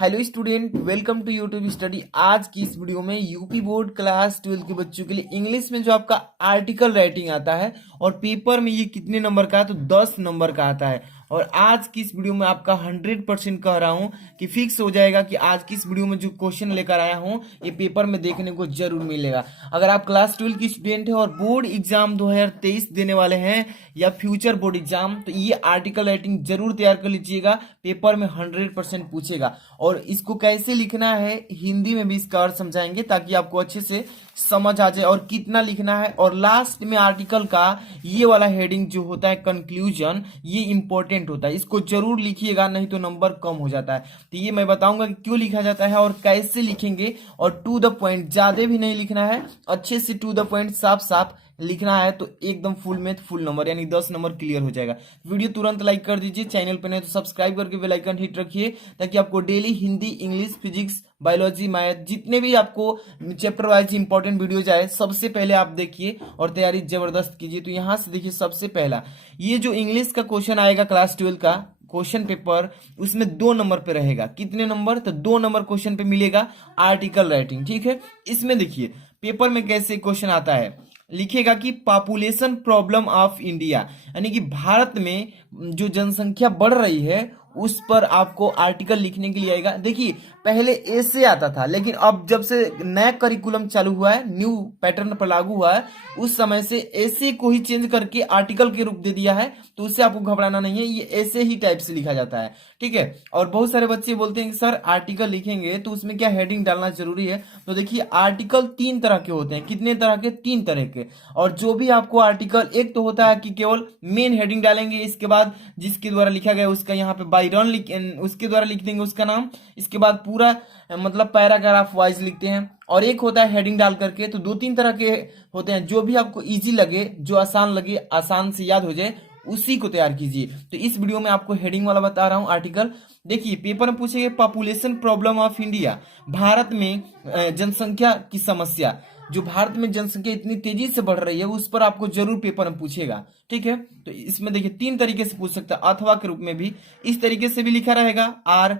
Hello student, welcome to YouTube study. आज की इस वीडियो में यूपी बोर्ड क्लास 12 के बच्चों के लिए इंग्लिश में जो आपका आर्टिकल राइटिंग आता है और पेपर में ये कितने नंबर का है तो 10 नंबर का आता है। और आज की इस वीडियो में आपका 100% कह रहा हूं कि फिक्स हो जाएगा कि आज की इस वीडियो में जो क्वेश्चन लेकर आया हूं ये पेपर में देखने को जरूर मिलेगा। अगर आप क्लास 12 की स्टूडेंट है और बोर्ड एग्जाम 2023 देने वाले हैं या फ्यूचर बोर्ड एग्जाम, तो ये आर्टिकल राइटिंग जरूर तैयार कर लीजिएगा। पेपर में 100% पूछेगा और इसको कैसे लिखना है हिंदी में भी इसका अर्थ समझाएंगे ताकि आपको अच्छे से समझ आ जाए और कितना लिखना है। और लास्ट में आर्टिकल का ये वाला हेडिंग जो होता है कंक्लूजन, ये इंपॉर्टेंट होता है, इसको जरूर लिखिएगा नहीं तो नंबर कम हो जाता है। तो ये मैं बताऊंगा कि क्यों लिखा जाता है और कैसे लिखेंगे। और टू द पॉइंट, ज्यादा भी नहीं लिखना है, अच्छे से टू द पॉइंट साफ साफ लिखना है तो एकदम फुल में फुल नंबर यानी 10 नंबर क्लियर हो जाएगा। वीडियो तुरंत लाइक कर दीजिए, चैनल पे नहीं तो सब्सक्राइब करके बेल आइकन हिट रखिए ताकि आपको daily Hindi, English, physics, biology, math जितने भी आपको चैप्टर वाइज इंपॉर्टेंट वीडियोज आए सबसे पहले आप देखिए और तैयारी जबरदस्त कीजिए। तो यहाँ से देखिए, सबसे पहला ये जो इंग्लिश का क्वेश्चन आएगा क्लास 12 का क्वेश्चन पेपर, उसमें 2 नंबर पे रहेगा। कितने नंबर? तो 2 नंबर क्वेश्चन पे मिलेगा आर्टिकल राइटिंग। ठीक है, इसमें देखिए पेपर में कैसे क्वेश्चन आता है। लिखेगा कि पॉपुलेशन प्रॉब्लम ऑफ इंडिया, यानी कि भारत में जो जनसंख्या बढ़ रही है उस पर आपको आर्टिकल लिखने के लिए आएगा। देखिए पहले ऐसे आता था, लेकिन अब जब से नया करिकुलम चालू हुआ है, न्यू पैटर्न पर लागू हुआ है, उस समय से ऐसे को ही चेंज करके आर्टिकल के रूप दे दिया है। तो उससे आपको घबराना नहीं है, ये ऐसे ही टाइप से लिखा जाता है। ठीक है, और बहुत सारे बच्चे बोलते हैं कि सर आर्टिकल लिखेंगे तो उसमें क्या हेडिंग डालना जरूरी है। तो देखिए आर्टिकल 3 तरह के होते हैं। कितने तरह के? 3 तरह के। और जो भी आपको आर्टिकल, एक तो होता है कि केवल मेन हेडिंग डालेंगे, इसके बाद जिसके द्वारा लिखा गया उसका यहाँ पे बाय रन उसके द्वारा लिख देंगे उसका नाम, इसके बाद पूरा मतलब पैराग्राफ वाइज लिखते हैं। और एक होता है हेडिंग डाल करके। तो 2-3 तरह के होते हैं, जो भी आपको इजी लगे, जो आसान लगे, आसान से याद हो जाए, उसी को तैयार कीजिए। तो इस वीडियो में आपको हेडिंग वाला बता रहा हूं आर्टिकल। देखिए पेपर में पूछेंगे population problem of India, Bharat में जनसंख्या की समस्या। जो भारत में जनसंख्या इतनी तेजी से बढ़ रही है उस पर आपको जरूर पेपर में पूछेगा। ठीक है, तो इसमें देखिए 3 तरीके से पूछ सकता है, अथवा के रूप में भी इस तरीके से भी लिखा रहेगा। आर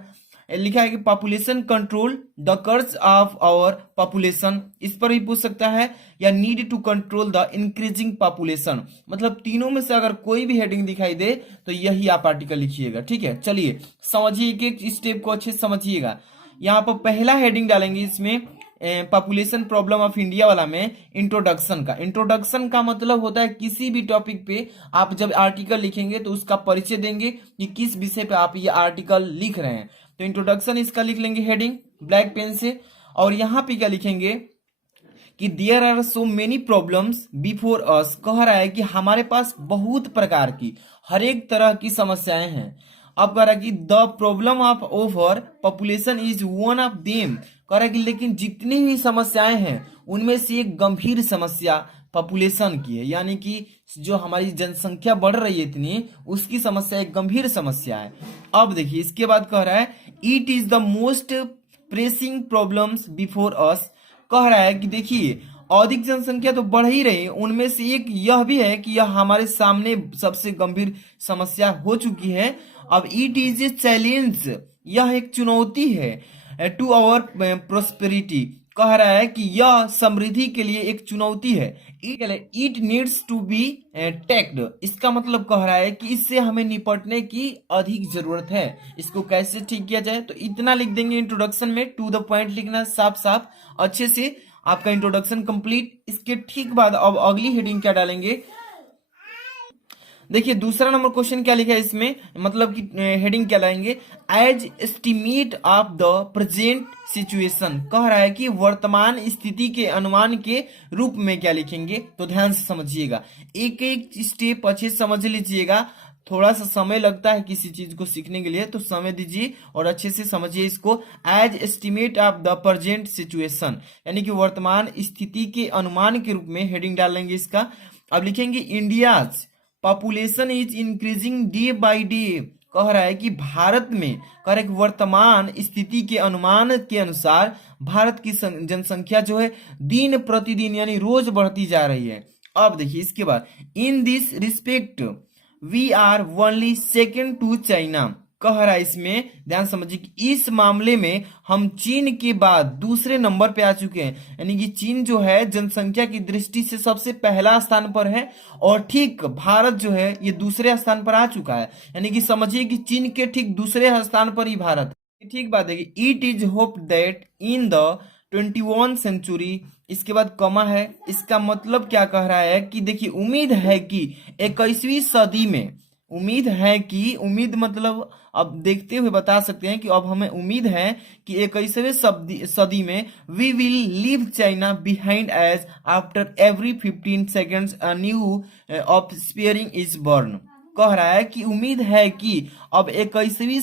लिखा है कि population control the curse of our population, इस पर भी पूछ सकता है, या need to control the increasing population. मतलब तीनों में से अगर कोई भी हेडिंग दिखाई दे तो यही आप आर्टिकल लिखिएगा। ठीक है, चलिए समझिए, एक एक स्टेप को अच्छे से समझिएगा। यहाँ पर पहला हेडिंग डालेंगे इसमें पॉपुलेशन प्रॉब्लम ऑफ इंडिया वाला में इंट्रोडक्शन का। इंट्रोडक्शन का मतलब होता है किसी भी टॉपिक पे आप जब आर्टिकल लिखेंगे तो उसका परिचय देंगे कि किस विषय पे आप ये आर्टिकल लिख रहे हैं। तो इंट्रोडक्शन इसका लिख लेंगे हेडिंग ब्लैक पेन से। और यहाँ पे क्या लिखेंगे कि there are so many problems before us, कह रहा है कि हमारे पास बहुत प्रकार की, हर एक तरह की समस्याएं हैं। अब कह रहा है कि the problem of over population is one of them, कह रहा है कि लेकिन जितनी भी समस्याएं हैं उनमें से एक गंभीर समस्या पॉपुलेशन की है, यानी कि जो हमारी जनसंख्या बढ़ रही है इतनी, उसकी समस्या एक गंभीर समस्या है। अब देखिए इसके बाद कह रहा है it is the most pressing problems before us, कह रहा है कि देखिए अधिक जनसंख्या तो बढ़ ही रही है, उनमें से एक यह भी है कि यह हमारे सामने सबसे गंभीर समस्या हो चुकी है। अब इट इज ए चैलेंज, यह एक चुनौती है टू आवर प्रोस्पेरिटी, कह रहा है कि यह समृद्धि के लिए एक चुनौती है। इट नीड्स टू बी टैक्ड, इसका मतलब कह रहा है कि इससे हमें निपटने की अधिक जरूरत है। इसको कैसे ठीक किया जाए, तो इतना लिख देंगे इंट्रोडक्शन में, टू द पॉइंट लिखना साफ साफ अच्छे से। आपका इंट्रोडक्शन कंप्लीट। इसके ठीक बाद अब अगली हेडिंग क्या डालेंगे, देखिए दूसरा नंबर क्वेश्चन क्या लिखा है इसमें, मतलब कि हेडिंग क्या लाएंगे, as estimate of the present situation, कह रहा है कि वर्तमान स्थिति के अनुमान के रूप में क्या लिखेंगे। तो ध्यान से समझिएगा, एक एक स्टेप अच्छे से समझ लीजिएगा। थोड़ा सा समय लगता है किसी चीज को सीखने के लिए, तो समय दीजिए और अच्छे से समझिए इसको। As estimate of the present situation, यानी कि वर्तमान स्थिति के अनुमान के रूप में हेडिंग डालेंगे इसका। अब लिखेंगे India's population is increasing day by day, कह रहा है कि भारत में, कह रहा है कि वर्तमान स्थिति के अनुमान के अनुसार भारत की जनसंख्या जो है दिन प्रतिदिन यानी रोज बढ़ती जा रही है। अब देखिए इसके बाद in this respect we are only second to China, कह रहा है इसमें, ध्यान समझिए कि इस मामले में हम चीन के बाद दूसरे नंबर पे आ चुके हैं। यानी कि चीन जो है जनसंख्या की दृष्टि से सबसे पहला स्थान पर है और ठीक भारत जो है ये दूसरे स्थान पर आ चुका है। यानी कि समझिए कि चीन के ठीक दूसरे स्थान पर ही भारत है। ठीक बात है कि it is hope that in the 21 century, इसके बाद कमा है। इसका मतलब क्या कह रहा है कि देखिए उम्मीद है कि 21वीं सदी में, उम्मीद है कि, उम्मीद मतलब अब देखते हुए बता सकते हैं कि अब हमें उम्मीद है कि 21वीं सदी में we will leave China behind as after every 15 seconds a new offspring is born. कह रहा है कि उम्मीद है कि अब 21वीं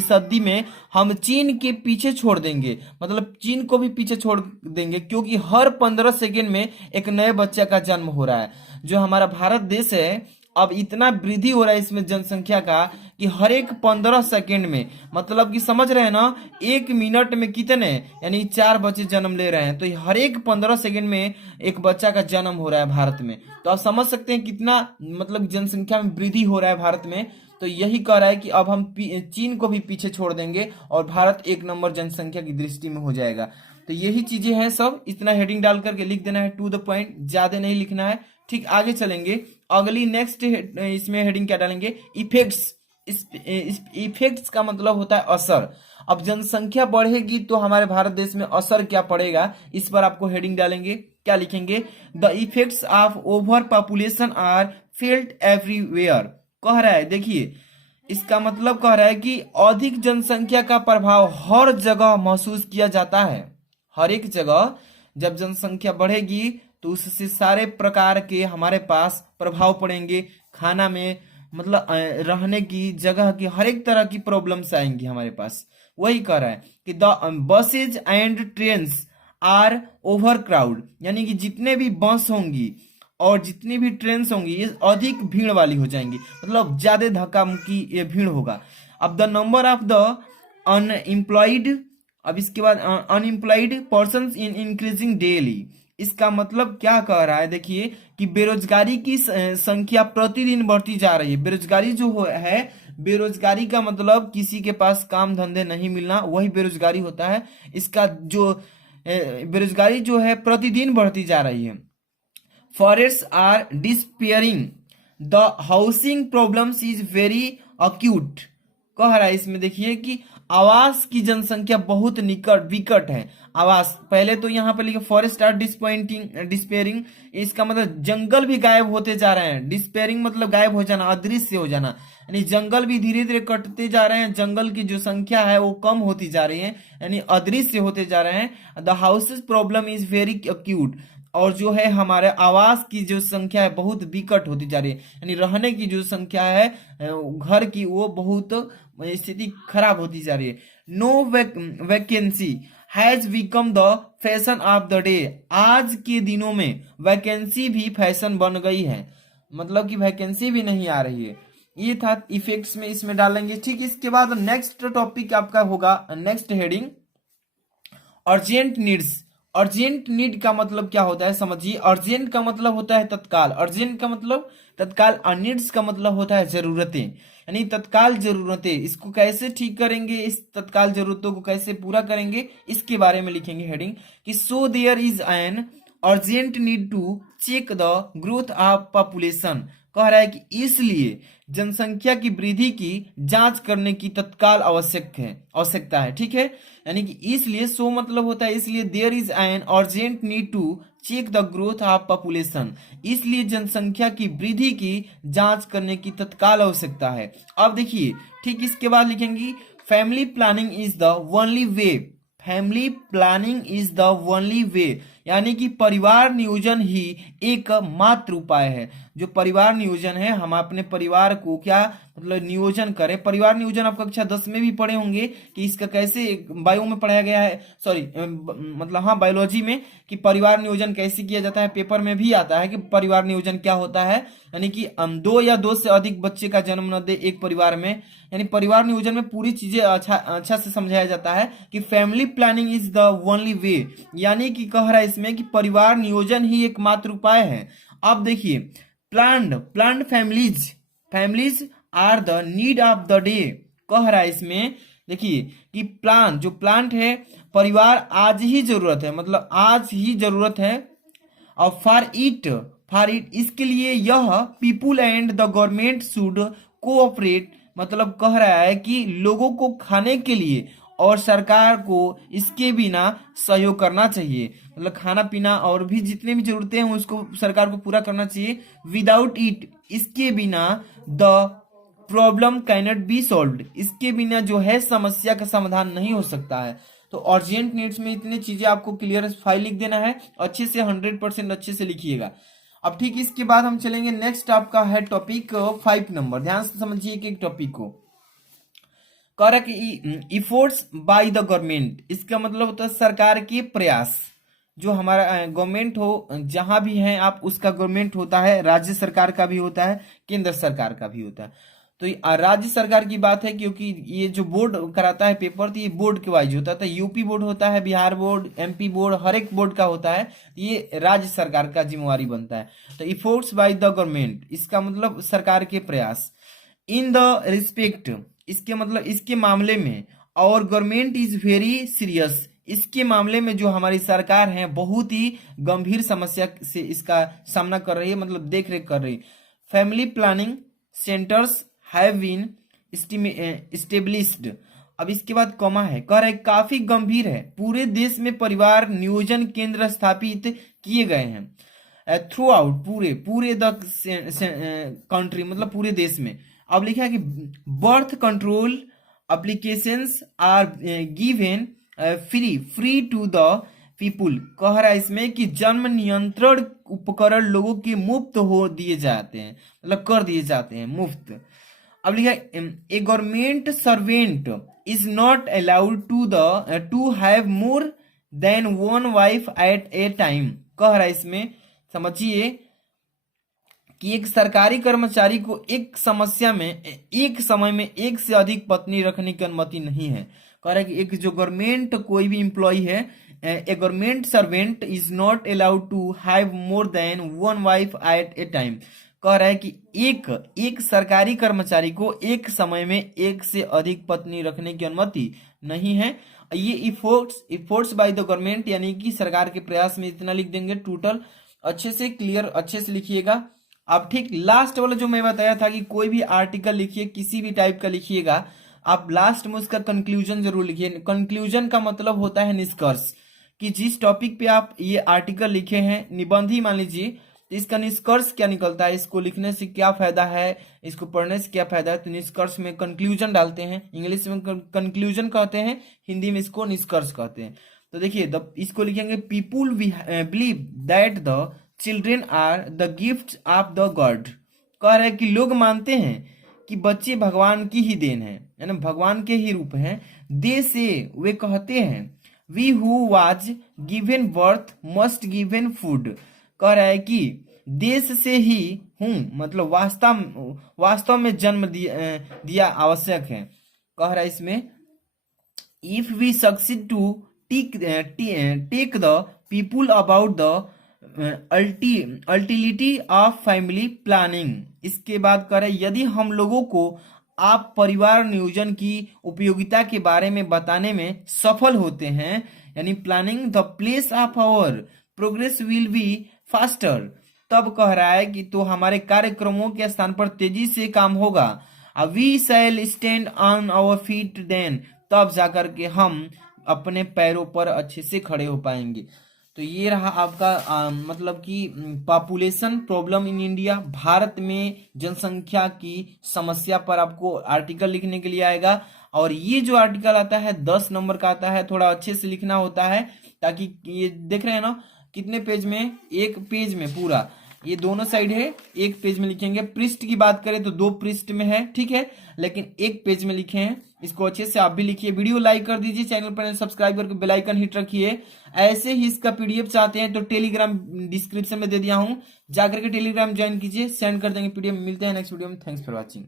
सदी में हम चीन के पीछे छोड़ देंगे, मतलब चीन को भी पीछे छोड़ देंगे, क्योंकि हर 15 सेकेंड में एक नए बच्चे का जन्म हो रहा है। जो हमारा भारत देश है अब इतना वृद्धि हो रहा है इसमें जनसंख्या का कि हर एक 15 सेकेंड में, मतलब कि समझ रहे हैं ना, एक मिनट में कितने, यानी 4 बच्चे जन्म ले रहे हैं। तो हर एक 15 सेकेंड में एक बच्चा का जन्म हो रहा है भारत में। तो आप समझ सकते हैं कितना मतलब जनसंख्या में वृद्धि हो रहा है भारत में। तो यही कह रहा है कि अब हम चीन को भी पीछे छोड़ देंगे और भारत 1 नंबर जनसंख्या की दृष्टि में हो जाएगा। तो यही चीजें हैं सब, इतना हेडिंग डाल करके लिख देना है, टू द पॉइंट, ज्यादा नहीं लिखना है। ठीक, आगे चलेंगे। अगली नेक्स्ट इसमें हेडिंग क्या डालेंगे, इफेक्ट्स। इस इफेक्ट्स का मतलब होता है असर। अब जनसंख्या बढ़ेगी तो हमारे भारत देश में असर क्या पड़ेगा, इस पर आपको हेडिंग डालेंगे। क्या लिखेंगे, the effects of over population are felt everywhere. कह रहा है, देखिए इसका मतलब कह रहा है कि अधिक जनसंख्या का प्रभाव हर जगह महसूस किया जाता है। हर एक जगह जब जनसंख्या बढ़ेगी तो उससे सारे प्रकार के हमारे पास प्रभाव पड़ेंगे। खाना में, मतलब रहने की जगह की, हर एक तरह की प्रॉब्लम्स आएंगी हमारे पास। वही कह रहा है कि the buses and trains are over crowd, यानी कि जितने भी बस होंगी और जितनी भी ट्रेन होंगी ये अधिक भीड़ वाली हो जाएंगी, मतलब ज्यादा धक्का मुक्की ये भीड़ होगा। अब the number of the unemployed, अब इसके बाद unemployed person in increasing daily. इसका मतलब क्या कह रहा है, देखिए कि बेरोजगारी की संख्या प्रतिदिन बढ़ती जा रही है। बेरोजगारी जो है, बेरोजगारी का मतलब किसी के पास काम धंधे नहीं मिलना, वही बेरोजगारी होता है। इसका जो बेरोजगारी जो है प्रतिदिन बढ़ती जा रही है। Forest are disappearing, the housing problems is very acute. कह रहा है इसमें देखिए कि आवास की जनसंख्या बहुत विकट है। आवास, पहले तो यहाँ पे लिखे फॉरेस्ट आर डिस्पेयरिंग, इसका मतलब जंगल भी गायब होते जा रहे हैं। डिस्पेयरिंग मतलब गायब हो जाना, अदृश्य हो जाना, यानी जंगल भी धीरे धीरे कटते जा रहे हैं। जंगल की जो संख्या है वो कम होती जा रही है, यानी अदृश्य होते जा रहे हैं। The houses problem is very acute, और जो है हमारे आवास की जो संख्या है बहुत विकट होती जा रही है, यानी रहने की जो संख्या है घर की वो बहुत स्थिति खराब होती जा रही है। No vacancy has become the fashion of the day, आज के दिनों में वैकेंसी भी फैशन बन गई है, मतलब कि वैकेंसी भी नहीं आ रही है। ये था इफेक्ट्स में, इसमें डालेंगे। ठीक, इसके बाद नेक्स्ट टॉपिक आपका होगा, next heading urgent needs. Urgent need का मतलब क्या होता है समझिए। अर्जेंट का मतलब होता है तत्काल, अर्जेंट का मतलब तत्काल, और नीड्स का मतलब होता है जरूरतें, यानी तत्काल जरूरतें। इसको कैसे ठीक करेंगे, इस तत्काल जरूरतों को कैसे पूरा करेंगे, इसके बारे में लिखेंगे हेडिंग कि so there is an urgent need to check the growth of population. कह रहा है कि इसलिए जनसंख्या की वृद्धि की जांच करने की तत्काल आवश्यकता है। ठीक है, यानी कि इसलिए, सो मतलब होता है इसलिए, there is an urgent need to check the growth of population, इसलिए जनसंख्या की वृद्धि की जांच करने की तत्काल आवश्यकता है। अब देखिए, ठीक इसके बाद लिखेंगे family planning is the only way. Family planning is the only way, यानी कि परिवार नियोजन ही एक मात्र उपाय है। जो परिवार नियोजन है, हम अपने परिवार को क्या मतलब नियोजन करें। परिवार नियोजन आप कक्षा 10 में भी पढ़े होंगे कि इसका कैसे बायो में पढ़ाया गया है, सॉरी मतलब हाँ बायोलॉजी में, कि परिवार नियोजन कैसे किया जाता है। पेपर में भी आता है कि परिवार नियोजन क्या होता है, यानी कि 2 या 2 से अधिक बच्चे का जन्म न दे एक परिवार में। यानी परिवार नियोजन में पूरी चीजें अच्छा से समझाया जाता है कि family planning is the only way, यानी कि कह रहा है इसमें कि परिवार नियोजन ही एकमात्र उपाय है। अब देखिए planned families are the need of the day. कह रहा है इसमें, देखिए कि जो प्लांट है परिवार आज ही जरूरत है, मतलब आज ही जरूरत है। और फॉर इट इसके लिए यह people and the government should cooperate, मतलब कह रहा है कि लोगों को खाने के लिए और सरकार को इसके बिना सहयोग करना चाहिए, मतलब खाना पीना और भी जितने भी जरूरतें हैं उसको सरकार को पूरा करना चाहिए। विदाउट इट इसके बिना the problem cannot be solved, इसके बिना जो है समस्या का समाधान नहीं हो सकता है। तो अर्जेंट नीड्स में इतनी चीजें आपको क्लियर फाइल लिख देना है, अच्छे से 100% अच्छे से लिखिएगा। अब ठीक इसके बाद हम चलेंगे नेक्स्ट, आपका है टॉपिक 5 नंबर। ध्यान से समझिए कि एक टॉपिक को कह रहा है कि इफोर्ट्स बाय द गवर्नमेंट, इसका मतलब होता है सरकार के प्रयास। जो हमारा गवर्नमेंट हो जहां भी है आप, उसका गवर्नमेंट होता है, राज्य सरकार का भी होता है, केंद्र सरकार का भी होता है। तो राज्य सरकार की बात है, क्योंकि ये जो बोर्ड कराता है पेपर, तो ये बोर्ड के वाइज होता है। यूपी बोर्ड होता है, बिहार बोर्ड, एमपी बोर्ड, हर एक बोर्ड का होता है, ये राज्य सरकार का जिम्मेवारी बनता है। तो इफोर्ट्स बाय द गवर्नमेंट, इसका मतलब सरकार के प्रयास। इन द रिस्पेक्ट, इसके मतलब इसके मामले में, और गवर्नमेंट इज वेरी सीरियस, इसके मामले में जो हमारी सरकार है बहुत ही गंभीर समस्या से इसका सामना कर रही है, मतलब देख रेख कर रही है। Family planning centres have been established. अब इसके बाद कॉमा है, कह रहा है काफी गंभीर है, पूरे देश में परिवार नियोजन केंद्र स्थापित किए गए हैं थ्रू आउट, पूरे द कंट्री, मतलब पूरे देश में। अब लिखा है कि birth control applications are given free to the people, कह रहा है इसमें कि जन्म नियंत्रण उपकरण लोगों के मुफ्त हो दिए जाते हैं, मतलब कर दिए जाते हैं मुफ्त। अब लिखा है a government servant is not allowed to have more than one wife at a time, कह रहा है इसमें समझिए कि एक सरकारी कर्मचारी को एक समय में एक से अधिक पत्नी रखने की अनुमति नहीं है। कह रहा है कि एक जो गवर्नमेंट कोई भी एम्प्लॉय है, a government servant is not allowed to have more than one wife at a time, कह रहा है कि एक सरकारी कर्मचारी को एक समय में एक से अधिक पत्नी रखने की अनुमति नहीं है। ये इफोर्ट्स बाय द गवर्नमेंट यानी कि सरकार के प्रयास में इतना लिख देंगे टोटल, अच्छे से क्लियर अच्छे से लिखिएगा। अब ठीक लास्ट वाला जो मैं बताया था कि कोई भी आर्टिकल लिखिए, किसी भी टाइप का लिखिएगा, आप लास्ट में उसका कंक्लूजन जरूर लिखिए। कंक्लूजन का मतलब होता है निष्कर्ष, कि जिस टॉपिक पे आप ये आर्टिकल लिखे हैं, निबंध ही मान लीजिए, तो इसका निष्कर्ष क्या निकलता है, इसको लिखने से क्या फायदा है, इसको पढ़ने से क्या फायदा है, तो निष्कर्ष में कंक्लूजन डालते हैं। इंग्लिश में कंक्लूजन कहते हैं, हिंदी में इसको निष्कर्ष कहते हैं। तो देखिए इसको लिखेंगे people believe that the children are the gift of the God, कह रहे हैं कि लोग मानते हैं कि बच्चे भगवान की ही देन है, यानी भगवान के ही रूप हैं। दे से वे कहते हैं we who was given birth must given food, कह रहा है कि देश से ही हूं, मतलब वास्तव में जन्म दिया आवश्यक है। कह रहा है इसमें if we succeed to take the people about the utility of family planning, इसके बाद कह रहे यदि हम लोगों को आप परिवार नियोजन की उपयोगिता के बारे में बताने में सफल होते हैं, यानी planning the place of our progress will be faster, तब कह रहा है कि तो हमारे कार्यक्रमों के स्थान पर तेजी से काम होगा। We shall stand on our feet then, तब जाकर के हम अपने पैरों पर अच्छे से खड़े हो पाएंगे। तो ये रहा आपका मतलब कि population problem in India, Bharat में जनसंख्या की समस्या पर आपको आर्टिकल लिखने के लिए आएगा। और ये जो आर्टिकल आता है 10 नंबर का आता है, थोड़ा अच्छे से लिखना होता है, ताकि ये देख रहे हैं ना कितने पेज में, एक पेज में पूरा, ये दोनों साइड है, एक पेज में लिखेंगे। पृष्ठ की बात करें तो 2 पृष्ठ में है, ठीक है, लेकिन एक पेज में लिखे हैं। इसको अच्छे से आप भी लिखिए, वीडियो लाइक कर दीजिए, चैनल पर सब्सक्राइब करके बेल आइकन हिट रखिए। ऐसे ही इसका पीडीएफ चाहते हैं तो टेलीग्राम डिस्क्रिप्शन में दे दिया हूं, जाकर के टेलीग्राम ज्वाइन कीजिए, सेंड कर देंगे पीडीएफ। मिलते हैं नेक्स्ट वीडियो में, थैंक्स फॉर वॉचिंग।